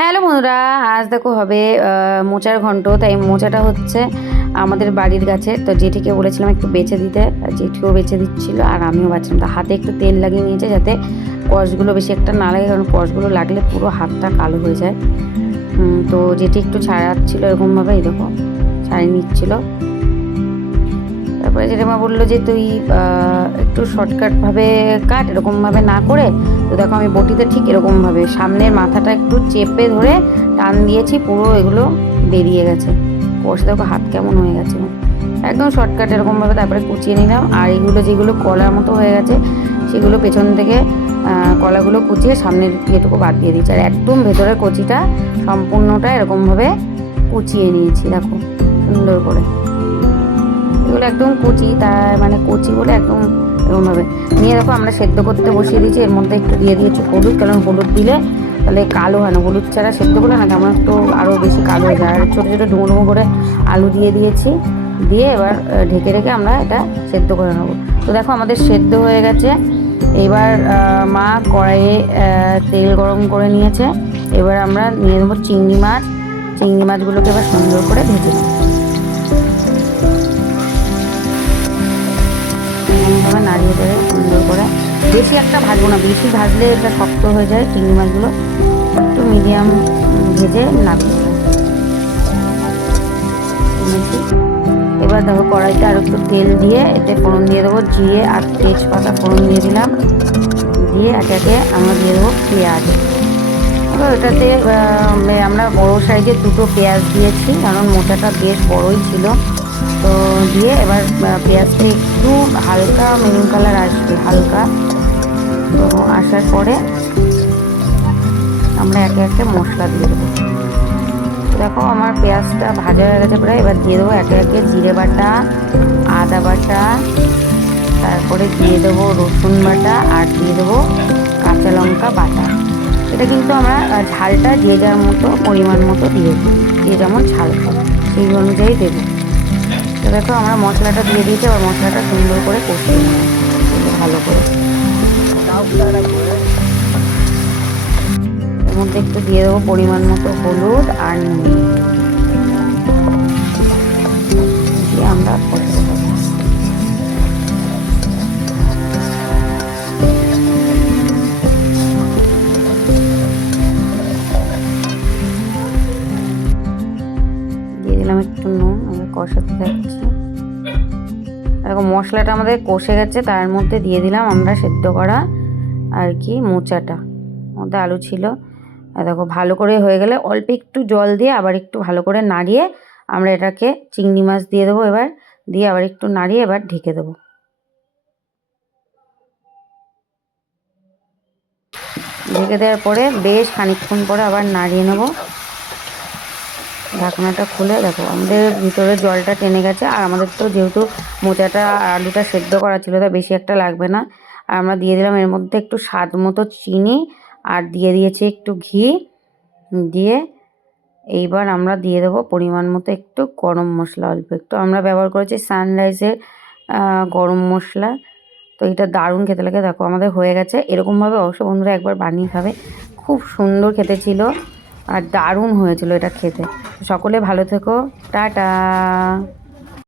Hello বন্ধুরা, আজ দেখো হবে মোচার ঘন্ট। তাই মোচাটা হচ্ছে আমাদের বাড়ির গাছে। তো জেঠিকে বলেছিলাম একটু বেছে দিতে জেঠিও বেছে দিচ্ছিল, আর আমিও বাঁচলাম। তো হাতে একটু তেল লাগিয়ে নিয়েছে যাতে কষগুলো বেশি একটা না লাগে, কারণ কষগুলো লাগলে পুরো হাতটা কালো হয়ে যায়। তো যেটি একটু ছাড়াচ্ছিল এরকমভাবে এই দেখো, ছাড়িয়ে নিচ্ছিল। তারপরে জেঠিমা বলল যে, তুই একটু শর্টকাটভাবে কাট, এরকমভাবে না করে তো দেখো আমি বটিতে ঠিক এরকমভাবে সামনের মাথাটা একটু চেপে ধরে টান দিয়েছি, পুরো এগুলো বেরিয়ে গেছে। কষে দেখো হাত কেমন হয়ে গেছে। একদম শর্টকাট এরকমভাবে তারপরে কুচিয়ে নিলাম। আর এগুলো যেগুলো কলার মতো হয়ে গেছে, সেগুলো পেছন থেকে কলাগুলো কুচিয়ে সামনের ইয়েটুকু বাদ দিয়ে দিচ্ছি আর একদম ভেতরের কচিটা সম্পূর্ণটা এরকমভাবে কুচিয়ে নিয়েছি, দেখো। সুন্দর করে। এগুলো একদম কুচি, তা মানে কচি বলে একদম এরকমভাবে নিয়ে দেখো আমরা সেদ্ধ করতে বসিয়ে দিয়েছি, এর মধ্যে একটু দিয়ে দিয়েছি হলুদ, কারণ হলুদ দিলে তাহলে কালো হয় না। হলুদ ছাড়া সেদ্ধ করলে না কেমন একটু আরও বেশি কালো হয়ে যায়। আর ছোটো ছোটো ডুমো ডুমো করে আলু দিয়ে দিয়েছি, দিয়ে এবার ঢেকে রেখে আমরা এটা সেদ্ধ করে নেব। তো দেখো আমাদের সেদ্ধ হয়ে গেছে। এবার মা কড়াইয়ে তেল গরম করে নিয়েছে। এবার আমরা নিয়ে নেব চিংড়ি মাছ। চিংড়ি মাছগুলোকে এবার সুন্দর করে ভেজে নেব। নাড়িয়ে দেবে সুন্দর করে বেশি একটা ভাজবো না বেশি ভাজলে এটা শক্ত হয়ে যায় চিংড়ি মাছগুলো। একটু মিডিয়াম ভেজে নামিয়ে দেবো। এবার দেখো কড়াইতে আর একটু তেল দিয়ে এতে ফোড়ন দিয়ে দেবো জিরে আর তেজপাতা ফোড়ন দিয়ে দিলাম। দিয়ে একে একে আমরা দিয়ে দেবো পেঁয়াজ। এবার আহ, আমরা বড় সাইজের দুটো পেঁয়াজ দিয়েছি কারণ মোটাটা বেশ বড়ই ছিল। তো দিয়ে এবার পেঁয়াজটা একটু হালকা মেরুন কালার আসবে, হালকা। তো আসার পরে আমরা একে একে মশলা দিয়ে দেবো। দেখো আমার পেঁয়াজটা ভাজা হয়ে গেছে প্রায়, এবার দিয়ে দেবো একে একে জিরে বাটা, আদা বাটা, তারপরে দিয়ে দেবো রসুন বাটা আর দিয়ে দেবো কাঁচা লঙ্কা বাটা। এটা কিন্তু আমরা ঝালটা যে যার মতো, পরিমাণ মতো দিয়েছি যে যেমন ঝাল সেই অনুযায়ী দেবো। দেখো, আমরা মশলাটা দিয়ে দিয়েছি আবার মশলাটা সুন্দর করে কষে নিই ভালো করে। এর মধ্যে একটু দিয়ে দেবো পরিমাণ মতো হলুদ আর নুন। কষাতে যাচ্ছি। এরকম মশলাটা আমাদের কষে গেছে, তার মধ্যে দিয়ে দিলাম আমরা সেদ্ধ করা আর কি মোচাটা। মধ্যে আলু ছিল। দেখো, ভালো করে হয়ে গেলে অল্প একটু জল দিয়ে আবার একটু ভালো করে নাড়িয়ে আমরা এটাকে চিংড়ি মাছ দিয়ে দেবো এবার। দিয়ে আবার একটু নাড়িয়ে এবার ঢেকে দেবো। ঢেকে দেওয়ার পরে বেশ খানিকক্ষণ পরে আবার নাড়িয়ে নেব। ঢাকনাটা খুলে দেখো। আমাদের ভিতরে জলটা টেনে গেছে, আর আমাদের তো যেহেতু মোচাটা আলুটা সেদ্ধ করা ছিল, তা বেশি একটা লাগবে না। আর আমরা দিয়ে দিলাম এর মধ্যে একটু স্বাদ মতো চিনি, আর দিয়ে দিয়েছি একটু ঘি। দিয়ে এইবার আমরা দিয়ে দেবো পরিমাণ মতো একটু গরম মশলা, অল্প একটু। আমরা ব্যবহার করেছি সানরাইজের গরম মশলা। তো এটা দারুণ খেতে লাগে। দেখো, আমাদের হয়ে গেছে। এরকমভাবে অবশ্য বন্ধুরা একবার বানিয়ে খাবে। খুব সুন্দর খেতে ছিল। আর দারুণ হয়েছিল এটা খেতে। সকলে ভালো থেকো। টাটা।